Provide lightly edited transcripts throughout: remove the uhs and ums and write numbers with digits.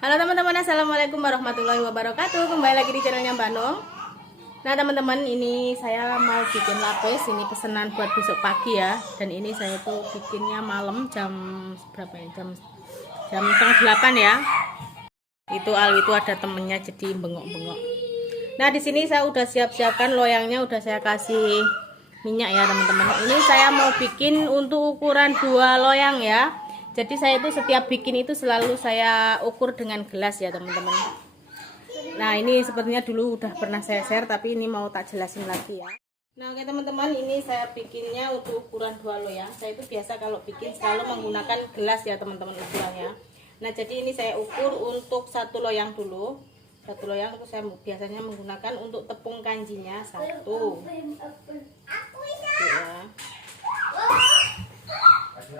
Halo teman-teman, assalamualaikum warahmatullahi wabarakatuh. Kembali lagi di channelnya Mbak Nong. Nah teman-teman, ini saya mau bikin lapis. Ini pesanan buat besok pagi ya. Dan ini saya tuh bikinnya malam jam berapa ya? Jam setengah 8 ya. Itu itu ada temennya jadi bengok-bengok. Nah di sini saya udah siap-siapkan loyangnya, udah saya kasih minyak ya teman-teman. Ini saya mau bikin untuk ukuran 2 loyang ya. Jadi saya itu setiap bikin itu selalu saya ukur dengan gelas ya teman-teman. Nah ini sepertinya dulu udah pernah saya share, tapi ini mau tak jelasin lagi ya. Nah oke teman-teman, ini saya bikinnya untuk ukuran 2 loyang. Saya itu biasa kalau bikin selalu menggunakan gelas ya teman-teman ukurannya. Nah jadi ini saya ukur untuk 1 loyang dulu. 1 loyang itu saya biasanya menggunakan untuk tepung kanjinya 1. Ya. 2, 3, 4,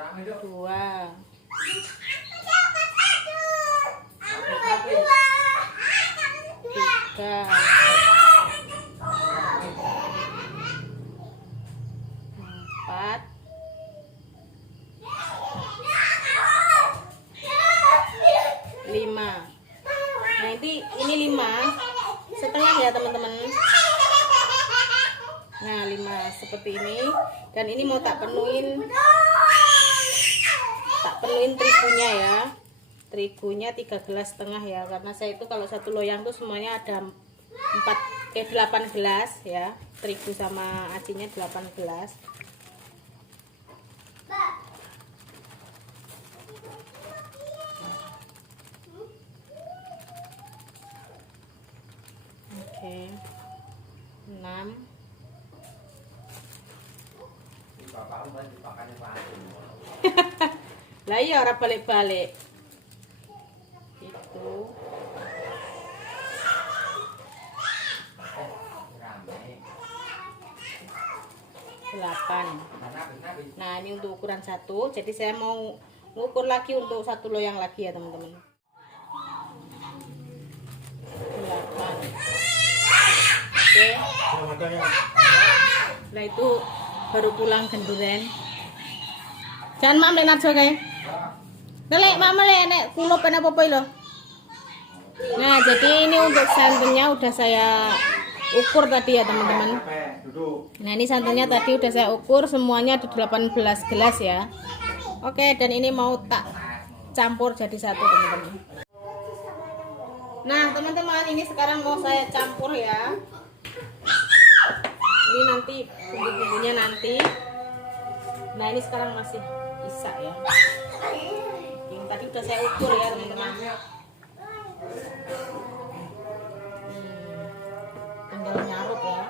5. Nah ini 5 setengah ya teman-teman. Nah 5 seperti ini. Dan ini mau tak penuhin terigunya ya. Terigunya 3,5 gelas ya, karena saya itu kalau 1 loyang tuh semuanya ada 8 gelas ya. Terigu sama acinya 8 gelas. Oke. 6. Lah iya ora balik-balik. Itu 8. Nah ini untuk ukuran 1. Jadi saya mau mengukur lagi untuk 1 loyang lagi ya teman-teman. 8. Oke. Nah itu baru pulang genduren. Jangan mam lek najo kae. Lek mama lek nek kulup apa-apa lho. Nah, jadi ini untuk santunnya udah saya ukur tadi ya, teman-teman. Nah, ini santunnya tadi udah saya ukur semuanya ada 18 gelas ya. Oke, dan ini mau tak campur jadi satu, teman-teman. Nah, teman-teman, ini sekarang mau saya campur ya. Ini nanti bumbu-bumbunya nanti. Nah, ini sekarang masih bisa ya. Yang tadi udah saya ukur ya teman-teman. Tinggal nyarut ya.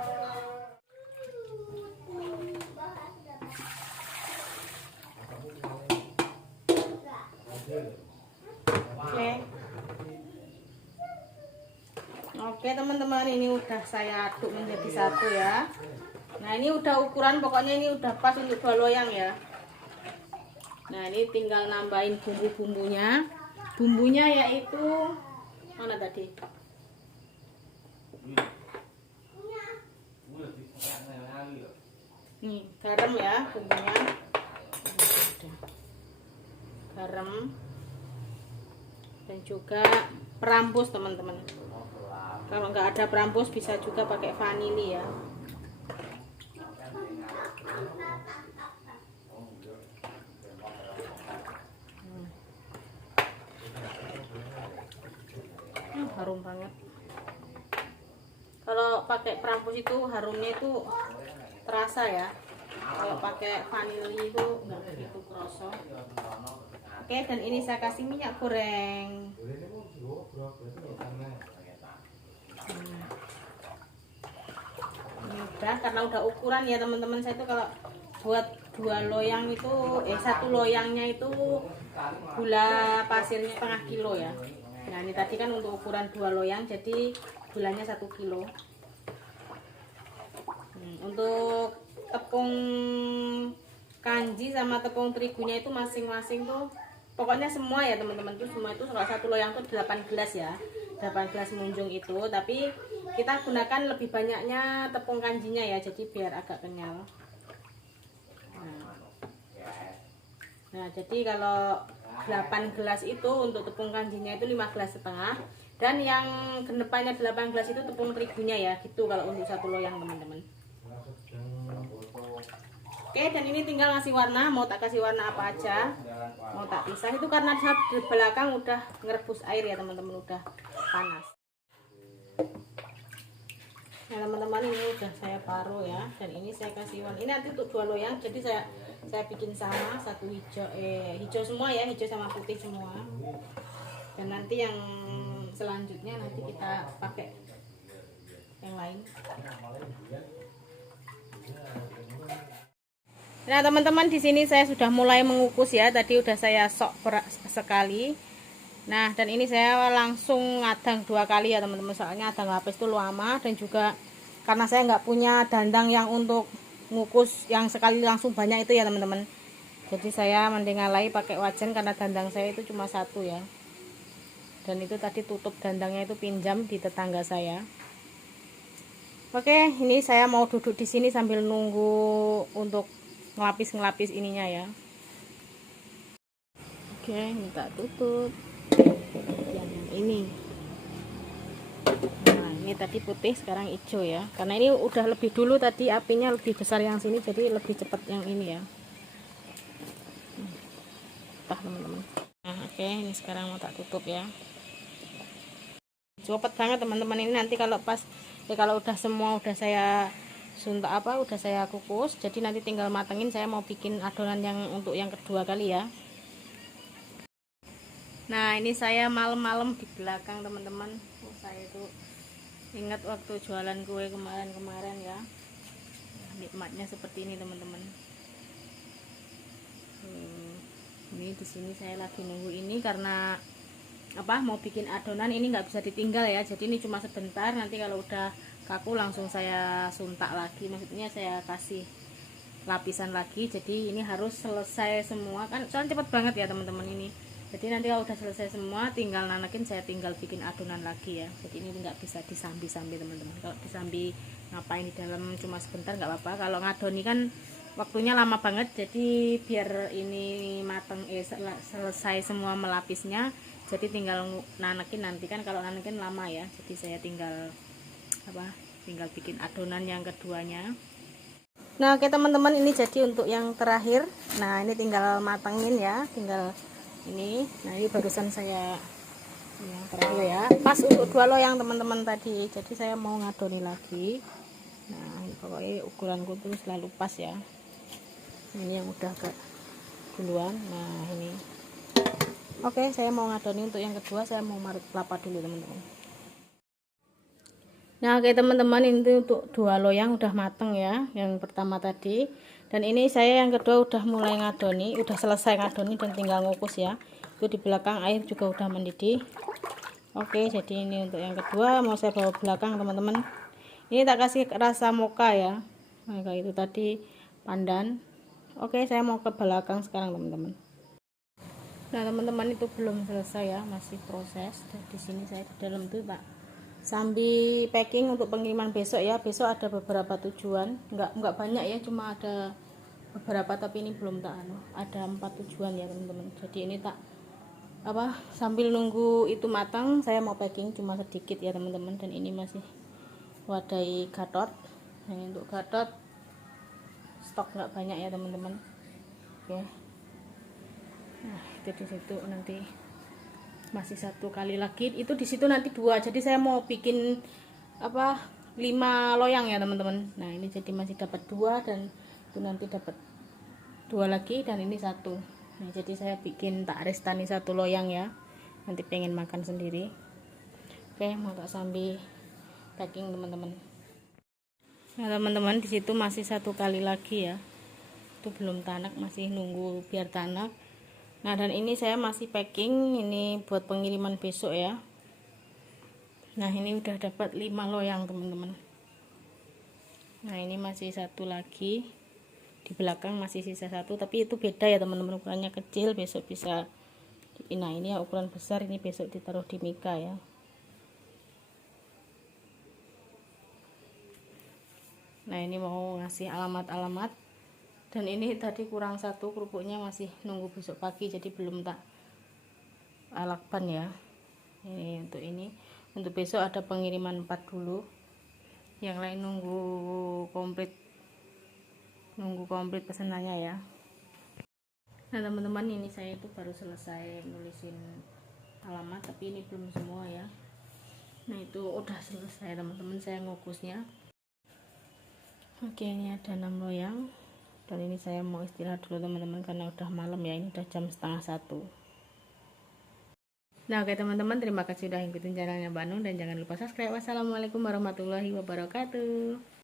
Oke teman-teman, ini udah saya aduk menjadi satu ya. Nah ini udah ukuran, pokoknya ini udah pas untuk 2 loyang ya. Nah ini tinggal nambahin bumbu-bumbunya. Bumbunya yaitu mana tadi? Nih garam ya bumbunya. Garam dan juga perampus teman-teman. Kalau nggak ada perampus bisa juga pakai vanili ya. Harum banget. Kalau pakai perampus itu harumnya itu terasa ya. Kalau pakai vanili itu nggak begitu kerasa. Oke, dan ini saya kasih minyak goreng. Ini udah, karena udah ukuran ya teman-teman. Saya itu kalau buat 2 loyang itu 1 loyangnya itu gula pasirnya setengah kilo ya. Nah ini tadi kan untuk ukuran 2 loyang, jadi gulanya 1 kilo. Untuk tepung kanji sama tepung terigunya itu masing-masing tuh pokoknya semua ya teman-teman, tuh semua itu kalau 1 loyang tuh 8 gelas ya. 8 gelas munjung itu, tapi kita gunakan lebih banyaknya tepung kanjinya ya, jadi biar agak kenyal. Nah jadi kalau 8 gelas itu untuk tepung kanjinya itu 5,5 gelas, dan yang genepannya 8 gelas itu tepung terigunya ya, gitu kalau untuk satu loyang teman-teman. Oke, dan ini tinggal ngasih warna, mau tak kasih warna apa aja, mau tak pisah itu karena di belakang udah ngerebus air ya teman-teman, udah panas. Nah teman-teman, ini udah saya paruh ya, dan ini saya kasih warna. Ini nanti untuk 2 loyang, jadi saya bikin sama, satu hijau semua ya, hijau sama putih semua. Dan nanti yang selanjutnya nanti kita pakai yang lain. Nah teman-teman, di sini saya sudah mulai mengukus ya, tadi udah saya sok sekali. Nah dan ini saya langsung ngadang 2 kali ya teman-teman, soalnya adang lapis itu lama, dan juga karena saya nggak punya dandang yang untuk ngukus yang sekali langsung banyak itu ya teman-teman. Jadi saya mending ngalai pakai wajan karena dandang saya itu cuma 1 ya. Dan itu tadi tutup dandangnya itu pinjam di tetangga saya. Oke, ini saya mau duduk di sini sambil nunggu untuk ngelapis ininya ya. Oke, minta tutup yang ini. Nah ini tadi putih, sekarang hijau ya, karena ini udah lebih dulu tadi apinya lebih besar yang sini, jadi lebih cepat yang ini ya. Teman-teman, nah oke, ini sekarang mau tak tutup ya. Cepet banget teman-teman, ini nanti kalau pas kalau udah semua udah saya suntak udah saya kukus, jadi nanti tinggal matengin. Saya mau bikin adonan yang untuk yang kedua kali ya. Nah ini saya malam-malam di belakang teman-teman. Saya itu ingat waktu jualan kue kemarin ya. Nikmatnya seperti ini teman-teman. Ini di sini saya lagi nunggu ini karena mau bikin adonan, ini nggak bisa ditinggal ya, jadi ini cuma sebentar, nanti kalau udah kaku langsung saya suntak lagi, maksudnya saya kasih lapisan lagi. Jadi ini harus selesai semua kan, soalnya cepet banget ya teman-teman ini. Jadi nanti kalau udah selesai semua tinggal nanekin, saya tinggal bikin adonan lagi ya. Jadi ini nggak bisa disambi-sambi teman-teman. Kalau disambi ngapain di dalam cuma sebentar nggak apa-apa, kalau ngadoni kan waktunya lama banget. Jadi biar ini mateng selesai semua melapisnya, jadi tinggal nanekin nanti kan, kalau nanekin lama ya. Jadi saya tinggal tinggal bikin adonan yang keduanya. Nah oke teman-teman, ini jadi untuk yang terakhir. Nah ini tinggal matengin ya, tinggal ini. Nah ini barusan saya yang terakhir ya, pas untuk 2 loyang teman-teman tadi. Jadi saya mau ngadoni lagi. Nah ini pokoknya ukuranku tuh selalu pas ya. Ini yang udah ke duluan. Nah ini oke, saya mau ngadoni untuk yang kedua. Saya mau marut kelapa dulu teman-teman. Nah oke teman-teman, ini untuk 2 loyang udah mateng ya, yang pertama tadi. Dan ini saya yang kedua udah mulai ngadoni, udah selesai ngadoni dan tinggal ngukus ya. Itu di belakang air juga udah mendidih. Oke, jadi ini untuk yang kedua mau saya bawa belakang teman-teman. Ini tak kasih rasa mocha ya. Nah kayak itu tadi pandan. Oke, saya mau ke belakang sekarang teman-teman. Nah teman-teman, itu belum selesai ya, masih proses. Dan di sini saya di dalam tuh tak sambil packing untuk pengiriman besok ya. Besok ada beberapa tujuan, nggak banyak ya, cuma ada beberapa, tapi ini belum tak ada 4 tujuan ya teman-teman. Jadi ini tak sambil nunggu itu matang, saya mau packing cuma sedikit ya teman-teman. Dan ini masih wadai Gatot. Nah untuk Gatot stok nggak banyak ya teman-teman. Oke, nah itu di situ nanti masih 1 kali lagi, itu di situ nanti 2. Jadi saya mau bikin 5 loyang ya teman-teman. Nah ini jadi masih dapat 2, dan itu nanti dapat 2 lagi, dan ini 1. Nah jadi saya bikin tak restani 1 loyang ya, nanti pengen makan sendiri. Oke, mau tak sambil packing teman-teman. Nah teman-teman, di situ masih 1 kali lagi ya, itu belum tanak, masih nunggu biar tanak. Nah dan ini saya masih packing, ini buat pengiriman besok ya. Nah ini udah dapat 5 loyang teman-teman. Nah ini masih 1 lagi, di belakang masih sisa 1, tapi itu beda ya teman-teman, ukurannya kecil, besok bisa. Nah ini ya ukuran besar, ini besok ditaruh di Mika ya. Nah ini mau ngasih alamat-alamat. Dan ini tadi kurang 1 kerupuknya, masih nunggu besok pagi, jadi belum tak lakban ya. Ini untuk besok ada pengiriman 4 dulu, yang lain nunggu komplit pesanannya ya. Nah teman-teman, ini saya itu baru selesai nulisin alamat, tapi ini belum semua ya. Nah itu udah selesai teman-teman, saya ngukusnya. Oke, ini ada 6 loyang, dan ini saya mau istirahat dulu teman-teman karena udah malam ya, ini udah jam setengah 1. Nah oke teman-teman, terima kasih sudah ikutin channelnya Mbak Nung, dan jangan lupa subscribe. Wassalamualaikum warahmatullahi wabarakatuh.